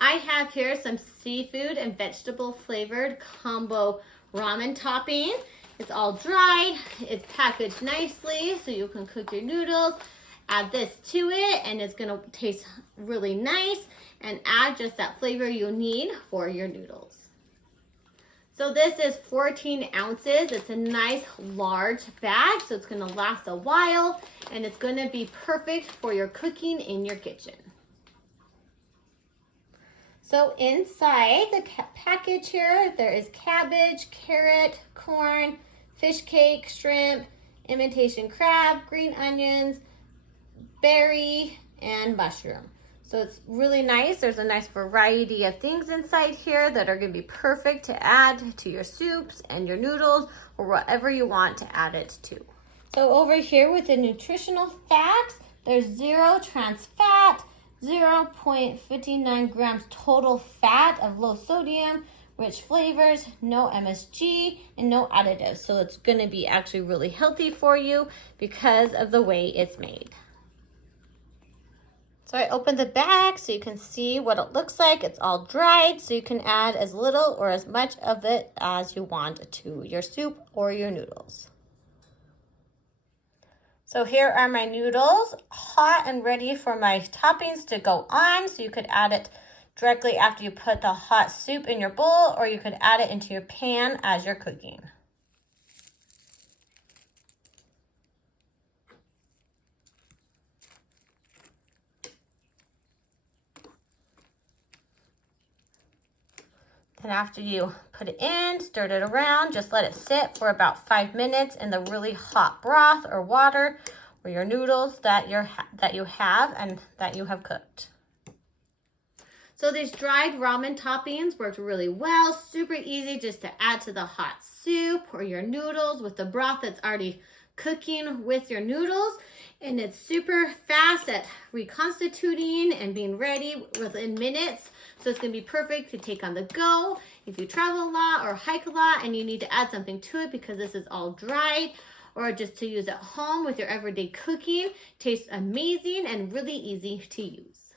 I have here some seafood and vegetable flavored combo ramen topping. It's all dried, it's packaged nicely so you can cook your noodles. Add this to it and it's gonna taste really nice and add just that flavor you need for your noodles. So this is 14 ounces. It's a nice large bag, so it's gonna last a while and it's gonna be perfect for your cooking in your kitchen. So inside the package here, there is cabbage, carrot, corn, fish cake, shrimp, imitation crab, green onions, berry, and mushroom. So it's really nice. There's a nice variety of things inside here that are going to be perfect to add to your soups and your noodles or whatever you want to add it to. So over here with the nutritional facts, there's 0 trans fat, 0.59 grams total fat of low sodium, rich flavors, no MSG, and no additives. So it's going to be actually really healthy for you because of the way it's made. So I opened the bag so you can see what it looks like. It's all dried, so you can add as little or as much of it as you want to your soup or your noodles. So here are my noodles, hot and ready for my toppings to go on. So you could add it directly after you put the hot soup in your bowl, or you could add it into your pan as you're cooking. Then after you put it in, stir it around, just let it sit for about 5 minutes in the really hot broth or water or your noodles that you have and that you have cooked. So these dried ramen toppings worked really well, super easy just to add to the hot soup or your noodles with the broth that's already cooking with your noodles. And it's super fast at reconstituting and being ready within minutes. So it's gonna be perfect to take on the go if you travel a lot or hike a lot and you need to add something to it because this is all dried, or just to use at home with your everyday cooking. Tastes amazing and really easy to use.